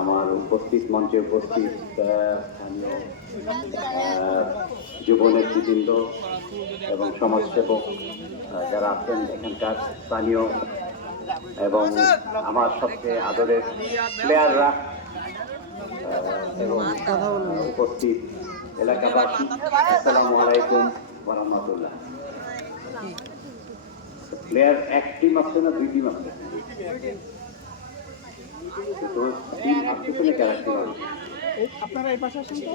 আমার উপস্থিত মঞ্চে উপস্থিত যুব নেতৃবৃন্দ এবং সমাজসেবক যারা আছেন এখানকার স্থানীয় এবং আমার সবচেয়ে আদরের প্লেয়াররা এবং উপস্থিত এলাকাবাসী, আসসালামু আলাইকুম রহমতুল্লাহ প্লেয়ার এক টিম আসছে না দুই টিম আসছে তো টিম আসতেছে না কারা আপনারা এই পাশে আসেন তো?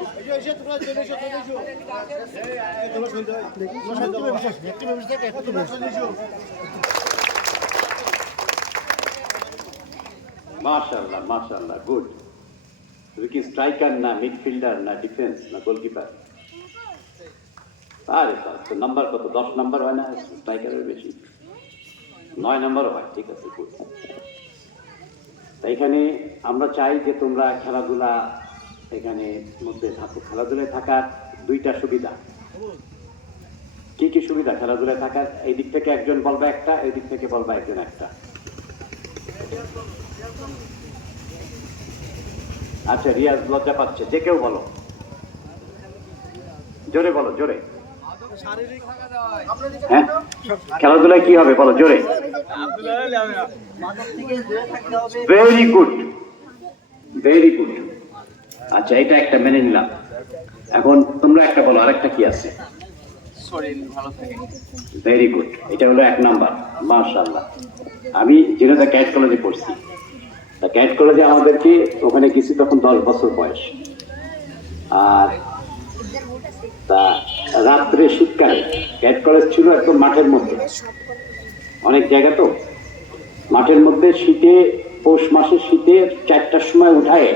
মাশাআল্লাহ মাশাআল্লাহ গুড তুমি কি স্ট্রাইকার না মিডফিল্ডার না ডিফেন্স না গোলকিপার আরে তো নাম্বার কত? দশ নাম্বার হয় না? স্ট্রাইকারের বেশি। নয় নাম্বারও হয়, ঠিক আছে গুড এখানে আমরা চাই যে তোমরা খেলাধুলা এখানে মধ্যে থাকো। খেলাধুলায় থাকার দুইটা সুবিধা। কি কি সুবিধা? খেলাধুলায় থাকার এই দিক থেকে একজন বলবে একটা এই দিক থেকে বলবে একজন একটা। আচ্ছা রিয়াজ লজ্জা পাচ্ছে। যে কেউ বলো। জোরে বলো, জোরে। হ্যাঁ? খেলাধুলায় কি হবে? বলো, জোরে। ভেরি গুড ভেরি গুড আচ্ছা এটা একটা মেনে নিলাম। এখন তোমরা একটা বলো, আরেকটা কি আছে? ভেরি গুড এটা হলো এক নাম্বার। মাশাআল্লাহ। আমি যেটা ক্যাট কলেজে পড়ছি, তা ক্যাট কলেজে আমাদেরকে ওখানে গেছি তখন দশ বছর বয়স। আর তা রাত্রে শীতকালে। ক্যাট কলেজ ছিল একদম মাঠের মধ্যে। অনেক জায়গা তো। মাঠের মধ্যে শীতে পৌষ মাসের শীতে চারটার সময় উঠায়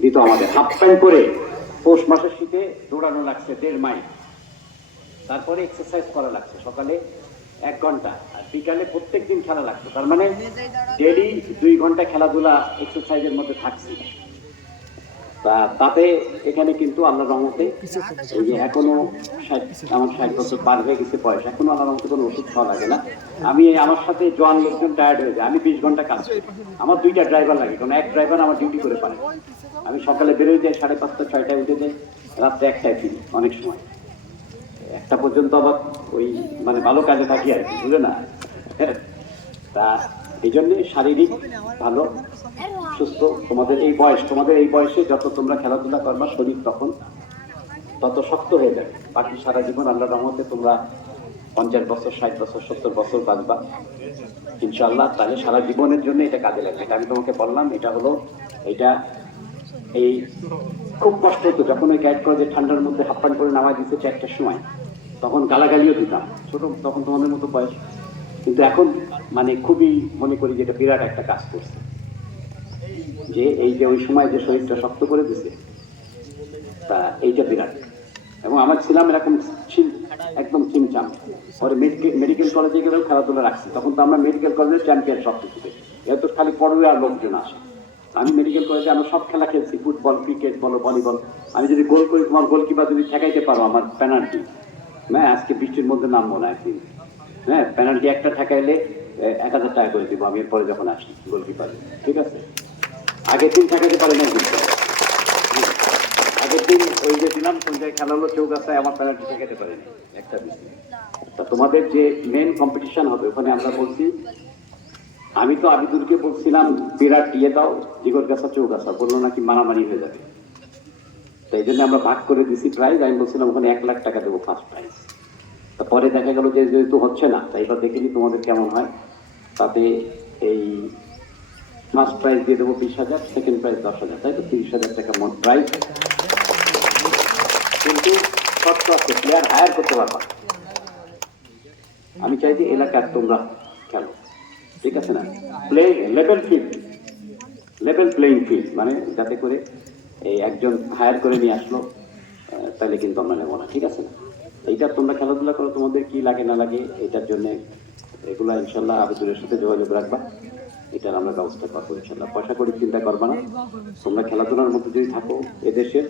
দিত আমাদের। হাফ প্যান্ট করে পৌষ মাসের শীতে দৌড়ানো লাগছে দেড় মাইল তারপরে এক্সারসাইজ করা লাগছে। সকালে এক ঘণ্টা। আর বিকালে প্রত্যেক দিন খেলা লাগতো। তার মানে ডেলি দুই ঘণ্টা খেলাধুলা এক্সারসাইজের মধ্যে থাকছি। তাতে এখানে কিন্তু আল্লাহ রহমতে এই যে এখনও আমার ষাট বছর পার হয়ে গেছে বয়স। এখনও আল্লাহ রহমতে কোনো ওষুধ খাওয়া লাগে না। আমি আমার সাথে জোয়ান লোকজন টায়ার্ড হয়ে যায়। আমি বিশ ঘণ্টা কাজ আমার দুইটা ড্রাইভার লাগে। কারণ এক ড্রাইভার আমার ডিউটি করে পারে। আমি সকালে বেরোয় যাই, সাড়ে পাঁচটা, ছয়টায় উঠে যাই। রাত্রে একটায় ফিরি, অনেক সময়। একটা পর্যন্ত আবার ওই মানে ভালো কাজে থাকি আর কি, বুঝলে না? তা, এই জন্যে শারীরিক ভালো। সুস্থ, তোমাদের এই বয়স, তোমাদের এই বয়সে যত তোমরা খেলাধুলা করবা, শরীর তখন তত শক্ত হয়ে যাবে। বাকি সারা জীবন আল্লাহ রহমতে তোমরা পঞ্চাশ বছর, ষাট বছর, সত্তর বছর বাঁচবা। ইনশাল্লাহ তাহলে সারা জীবনের জন্য এটা কাজে লাগবে। এটা আমি তোমাকে বললাম, এটা হলো, এটা এই খুব কষ্ট হতো, যখন ওই গাইড করে যে ঠান্ডার মধ্যে হাফ প্যান্ট করে নামা দিতে চারটার সময়, তখন গালাগালিও দিতাম। ছোট, তখন তোমাদের মতো বয়স। কিন্তু এখন মানে খুবই মনে করি যে এটা বিরাট একটা কাজ করছে। যে এই যে ওই সময় যে শরীরটা শক্ত করে দিছে, তা এইটা বিরাট। এবং আমার ছিলাম এরকম ছিল একদম চিমচাম। পরে মেডিকেল কলেজে গেলেও খেলাধুলা রাখছি। তখন তো আমরা মেডিকেল কলেজের চ্যাম্পিয়ন সব কিছুতে এত খালি পড়ুয়া লোকজন আসে। আমি মেডিকেল কলেজে আমরা সব খেলা খেলছি। ফুটবল ক্রিকেট বলো ভলিবল আমি যদি গোল করি, তোমার গোলকিপার যদি ঠেকাইতে পারো আমার পেনাল্টি হ্যাঁ আজকে বৃষ্টির মধ্যে নামবো না একদিন। হ্যাঁ পেনাল্টি একটা ঠেকাইলে এক হাজার টাকা করে দিব। আমি পরে যখন আসি গোলকিপার ঠিক আছে? আগের দিন ঠেকাইতে পারি না কিন্তু আগের দিন ওই যে দিলাম সন্ধ্যায় খেলা হলো চৌগাছায় আমার পেনাল্টি ঠেকাতে পারিনি একটা বিষয় তা তোমাদের যে মেন কম্পিটিশন হবে, ওখানে আমরা বলছি, আমি তো আবিদুলকে বলছিলাম, বিরাট দিয়ে দাও, জিগর গাছা চৌগাছা বলল নাকি মারামারি হয়ে যাবে। তাই জন্য আমরা ভাগ করে দিছি প্রাইজ আমি বলছিলাম, ওখানে এক লাখ টাকা দেবো ফার্স্ট প্রাইজ তা পরে দেখা গেল যে যেহেতু হচ্ছে না তাই এবার দেখিনি তোমাদের কেমন হয়। তাতে এই ফার্স্ট প্রাইজ দিয়ে দেবো বিশ হাজার সেকেন্ড প্রাইজ দশ হাজার, তাই তো? তিরিশ হাজার টাকা মোট প্রাইজ কিন্তু প্লেয়ার হায়ার করতে পারবা। আমি চাই যে এলাকার তোমরা খেলো, ঠিক আছে না? Play level field level playing field মানে যাতে করে এই একজন হায়ার করে নিয়ে আসলো তাহলে কিন্তু আমরা নেব না, ঠিক আছে না? এইটা তোমরা খেলাধুলা করো, তোমাদের কি লাগে না লাগে, এটার জন্য এগুলো ইনশাল্লাহ আবেদনের সাথে যোগাযোগ রাখবা। এটার আমরা ব্যবস্থা করব ইনশাল্লাহ পয়সা করে, চিন্তা করবা না। তোমরা খেলাধুলার মধ্যে যদি থাকো এদেশে,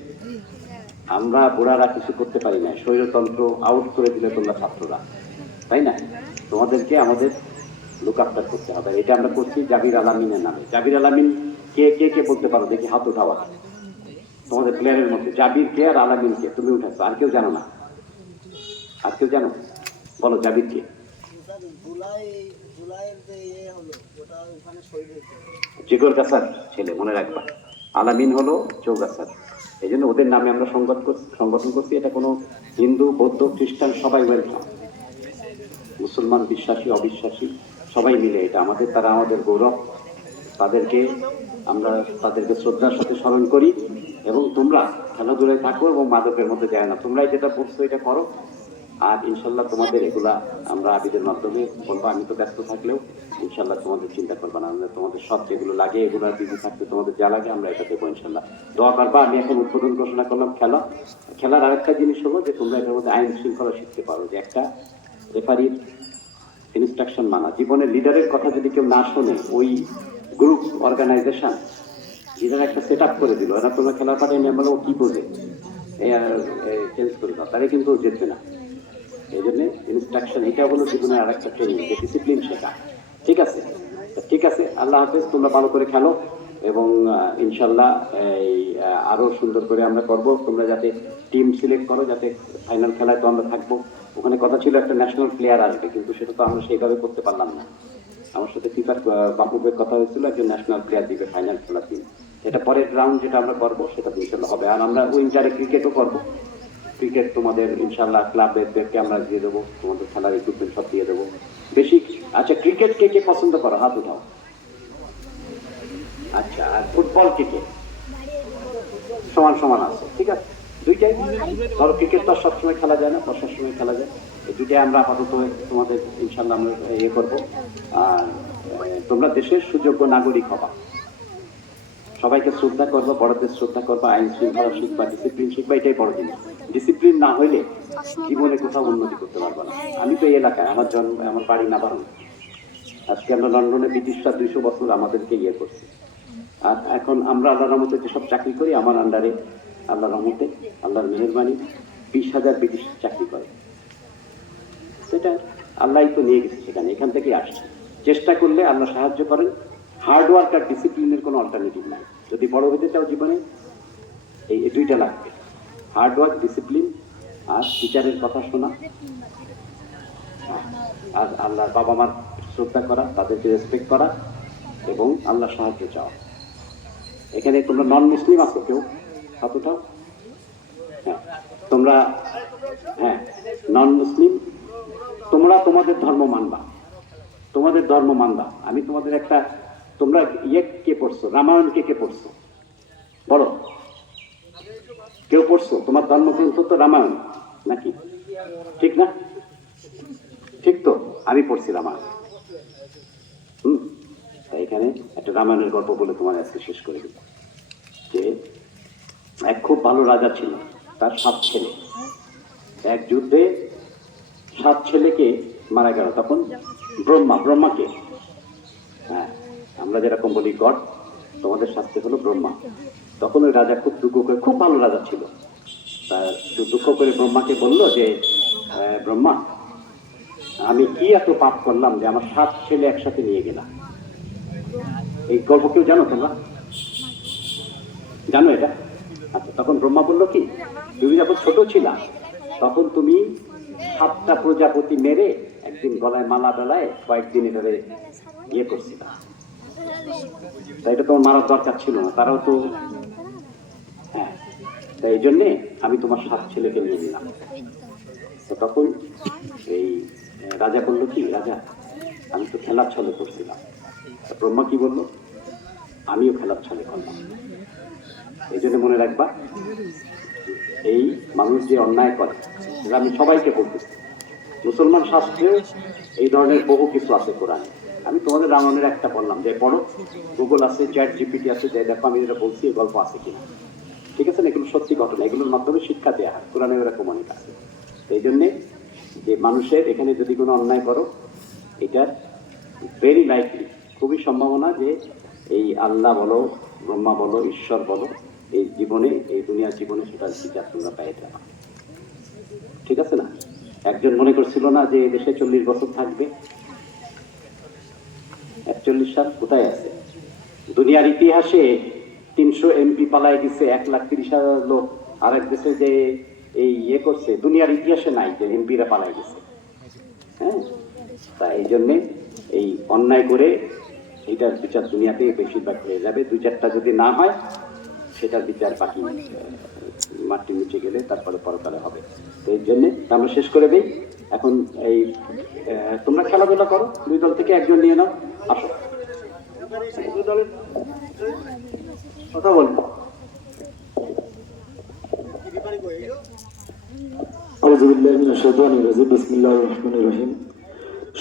আমরা বুড়ারা কিছু করতে পারি না। শরীরতন্ত্র আউট করে দিলে তোমরা ছাত্ররা। তাই না? তোমাদেরকে আমাদের লুক আফটার করতে হবে। এটা আমরা করছি জাবির আলামিনের নামে। জাবির আলামিন কে কে কে বলতে পারো? দেখি হাত উঠাওয়া তোমাদের প্লেয়ারের মধ্যে। জাবির কে আর আলামিন কে তুমি উঠাচ্ছ আর কেউ জানো না। আর কেউ জানো? বলো, জাবির কে? জুলাই, জুলাইয়ের যে ইয়ে হলো ওটা ওখানে শহীদ হয়েছে জিগর গাছার ছেলে, মনে রাখবা। আলামিন হলো চৌগাছার এই জন্য ওদের নামে আমরা সংগঠন সংগঠন করছি। এটা কোনো হিন্দু, বৌদ্ধ, খ্রিস্টান, সবাই ওয়েলকাম মুসলমান, বিশ্বাসী, অবিশ্বাসী, সবাই মিলে এটা। আমাদের, তারা আমাদের গৌরব। তাদেরকে আমরা তাদেরকে শ্রদ্ধার সাথে স্মরণ করি এবং তোমরা খেলাধুলায় থাকো এবং মাদকের মধ্যে যায় না। তোমরাই যেটা পড়ছো এটা করো। আর ইনশাল্লাহ তোমাদের এগুলা আমরা আবিদের মাধ্যমে বলব। আমি তো ব্যস্ত থাকলেও ইনশাল্লাহ তোমাদের চিন্তা করব না, আমরা তোমাদের সব যেগুলো লাগে, এগুলো বিজি থাকতে তোমাদের যা লাগে আমরা এটা দেবো ইনশাল্লাহ দোয়া করবা, আমি এখন উদ্বোধন ঘোষণা করলাম খেলা। খেলার আরেকটা জিনিস হলো যে তোমরা এটার মধ্যে আইন শৃঙ্খলা শিখতে পারো, যে একটা রেফারির ইনস্ট্রাকশন মানা। জীবনের লিডারের কথা যদি কেউ না শোনে, ওই গ্রুপ অর্গানাইজেশন লিডার একটা সেট আপ করে দিল, এরা তোমরা খেলার পাঠে নিয়ে বলো ও কি বোঝে? চেঞ্জ করে দাও তাহলে কিন্তু জিতবে না। এই জন্য ইনস্ট্রাকশন এটা হলো জীবনের আর একটা ট্রেনিং যে ডিসিপ্লিন শেখা। ঠিক আছে। ঠিক আছে আল্লাহ হাফেজ তোমরা ভালো করে খেলো এবং ইনশাল্লাহ এই আহ, আরও সুন্দর করে আমরা করব। তোমরা যাতে টিম সিলেক্ট করো যাতে ফাইনাল খেলায় তো আমরা থাকব। ওখানে কথা ছিল একটা ন্যাশনাল প্লেয়ার আসবে কিন্তু সেটা তো আমরা সেইভাবে করতে পারলাম না। আমার সাথে ফিফার বাপুবের কথা হয়েছিল একজন ন্যাশনাল প্লেয়ার দিবে ফাইনাল খেলার দিন এটা পরের রাউন্ড যেটা আমরা করব সেটা ইনশাল্লাহ হবে। আর আমরা উইন্টারে ক্রিকেটও করব। ক্রিকেট তোমাদের ইনশাল্লাহ ক্লাবেরদেরকে আমরা দিয়ে দেবো তোমাদের খেলার ইকুইপমেন্ট সব দিয়ে দেবো। বেশি আচ্ছা ক্রিকেট কে কে পছন্দ করো? হাত উঠাও। আচ্ছা আর ফুটবল কে কে? সমান সমান আছে, ঠিক আছে? দুইটাই। ধরো ক্রিকেট তো সবসময় খেলা যায় না বর্ষার সময় খেলা যায়। দুইটাই আমরা আপাতত তোমাদের ইনশাল্লাহ আমরা ইয়ে করব। আর তোমরা দেশের সুযোগ্য নাগরিক হবা। সবাইকে শ্রদ্ধা করব, বড়দের শ্রদ্ধা করব, আইন শৃঙ্খলা শিখবা ডিসিপ্লিন শিখবা এটাই বড় জিনিস। ডিসিপ্লিন না হইলে জীবনে কোথাও উন্নতি করতে পারব না। আমি তো এই এলাকায়, আমার জন্ম, আমার বাড়ি না বারণ আজকে আমরা লন্ডনে ব্রিটিশরা দুইশো বছর আমাদেরকে ইয়ে করছে। আর এখন আমরা আল্লাহ রহমতে যেসব চাকরি করি, আমার আন্ডারে আল্লাহ রহমতে, আল্লাহর মেহরবানি, বিশ হাজার ব্রিটিশ চাকরি করে। সেটা আল্লাহ তো নিয়ে গেছে সেখানে, এখান থেকেই আসছে। চেষ্টা করলে আল্লাহ সাহায্য করেন। হার্ড ওয়ার্ক আর ডিসিপ্লিনের কোনো অল্টারনেটিভ নাই। যদি বড় হতে চাও জীবনে, এই দুইটা লাগবে। হার্ড ওয়ার্ক, ডিসিপ্লিন আর টিচারের কথা শোনা। আর আল্লাহর বাবা মার শ্রদ্ধা করা, তাদেরকে রেসপেক্ট করা এবং আল্লাহ সাহায্য চাওয়া। এখানে তোমরা নন মুসলিম আছো কেউ? উঠাও হ্যাঁ তোমরা হ্যাঁ নন মুসলিম তোমরা তোমাদের ধর্ম মানবা। তোমাদের ধর্ম মানবা। আমি তোমাদের একটা, তোমরা ইয়ে কে পড়ছো? রামায়ণ কে কে পড়ছো? বলো। কেউ পড়ছো? তোমার ধর্মগ্রন্থ তো রামায়ণ, নাকি? ঠিক না? ঠিক তো? আমি পড়ছি রামায়ণ। এখানে একটা রামায়ণের গল্প বলে তোমার আজকে শেষ করে দিল যে এক খুব ভালো রাজা ছিল তার সাত ছেলে। এক যুদ্ধে সাত ছেলেকে মারা গেল তখন ব্রহ্মা ব্রহ্মাকে। হ্যাঁ আমরা যেরকম বলি গড তোমাদের শাস্তি হলো ব্রহ্মা। তখন ওই রাজা খুব দুঃখ করে খুব ভালো রাজা ছিল। তার দুঃখ করে ব্রহ্মাকে বলল যে আহ, ব্রহ্মা আমি কি এত পাপ করলাম যে আমার সাত ছেলে একসাথে নিয়ে গেলাম? এই গল্প কেউ জানো তোমরা? জানো এটা? আচ্ছা তখন ব্রহ্মা বলল কি, তুমি যখন ছোট ছিলা, তখন তুমি সাতটা প্রজাপতি মেরে একদিন গলায় মালা বেলায় কয়েকদিন এটারে ইয়ে করছিলাম তাই এটা তোমার মারার দরকার ছিল না, তারাও তো হ্যাঁ তাই এই জন্যে আমি তোমার সাত ছেলেকে নিয়ে নিলাম। তো তখন এই রাজা বলল কি, রাজা, আমি তো খেলার ছলে করছিলাম ব্রহ্মা কি বলল? আমিও খেলার ছলে করলাম। এই জন্য মনে রাখবা, এই মানুষ যে অন্যায় করে, সেটা আমি সবাইকে বলতেছি মুসলমান শাস্ত্রে এই ধরনের বহু কিছু আছে কোরআনে। আমি তোমাদের রামায়ণের একটা বললাম, যে পড়ো, গুগল আছে চ্যাট জিপিটি আছে, যে দেখো আমি যেটা বলছি এই গল্প আছে কিনা। ঠিক আছে না, এগুলো সত্যি ঘটনা, এগুলোর মাধ্যমে শিক্ষা দেওয়া হয়, কোরআনে এরকম অনেক আছে। এই জন্যে যে মানুষের এখানে যদি কোনো অন্যায় করো এটা ভেরি লাইকলি খুবই সম্ভাবনা যে এই আল্লাহ বলো, ব্রহ্মা বলো, ঈশ্বর বলো, এই জীবনে, এই দুনিয়ার জীবনে সেটার বিচার তোমরা পেয়ে যাবা। ঠিক আছে না? একজন মনে করছিল না যে দেশে চল্লিশ বছর থাকবে। একচল্লিশ সাল কোথায় আছে? দুনিয়ার ইতিহাসে তিনশো এমপি পালায় গেছে এক লাখ তিরিশ হাজার লোক। আরেক দেশে যে এই ইয়ে করছে, দুনিয়ার ইতিহাসে নাই যে এমপিরা পালায় গেছে হ্যাঁ? তা এই জন্যে এই অন্যায় করে এইটার বিচার দুনিয়াতেই বেশিরভাগ হয়ে যাবে। দুই চারটা যদি না হয়, সেটার বিচার বাকি মাটির নিচে গেলে তারপরে পরকালে হবে। তো এই জন্যে আমরা শেষ করে দিই। এখন এই তোমরা খেলাধুলা করো। দুই দল থেকে একজন নিয়ে নাও। আসো। কথা রহিম।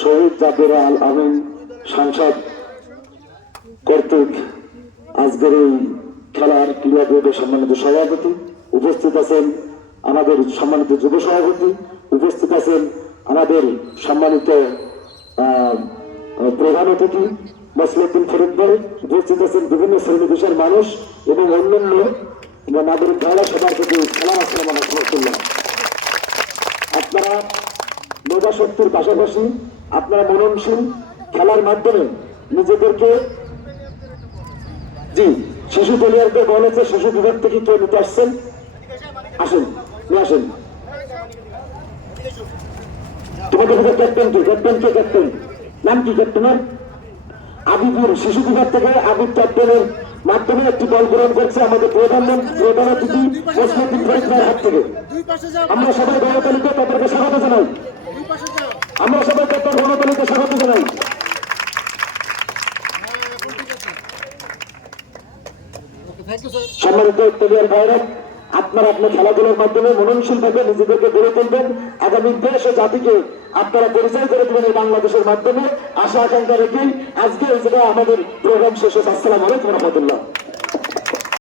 শহীদ সাংসদ কর্তৃক আজকের এই খেলার ক্রীড়া বোর্ডের সম্মানিত সভাপতি উপস্থিত আছেন আমাদের সম্মানিত যুব সভাপতি, উপস্থিত আছেন আমাদের সম্মানিত প্রধান অতিথি মসলুদ্দিন ফরিদ ভাই উপস্থিত আছেন বিভিন্ন শ্রেণি পেশার মানুষ এবং অন্যান্য নাগরিক ভাইরা সবার প্রতি সালাম আসসালাম রহমতুল্লাহ। আপনারা মেধা শক্তির পাশাপাশি আপনারা মননশীল খেলার মাধ্যমে নিজেদেরকে জি, শিশু প্লেয়ারদের বল আছে শিশু বিভাগ থেকে কেউ নিতে আসছেন? আবিবুর শিশু বিভাগ থেকে ক্যাপ্টেনের মাধ্যমে একটি বল গ্রহণ করছে আমাদের প্রধানমন্ত্রী প্রধান হাত আমরা সবাই গণতালিকে স্বাগত জানাই। আমরা সবাই তাদের গণতালিকে স্বাগত জানাই। সম্মানিত প্লেয়ার ভাইরা, আপনারা আপনার খেলাধুলার মাধ্যমে মননশীল ভাবে নিজেদেরকে গড়ে তুলবেন। আগামী দেশ ও জাতিকে আপনারা পরিচয় করে দেবেন এই বাংলাদেশের মাধ্যমে। আশা আকাঙ্ক্ষা রেখেই আজকে এই জায়গায় আমাদের প্রোগ্রাম শেষ হচ্ছে আসসালাম আলাইকুম রহমতুল্লাহ।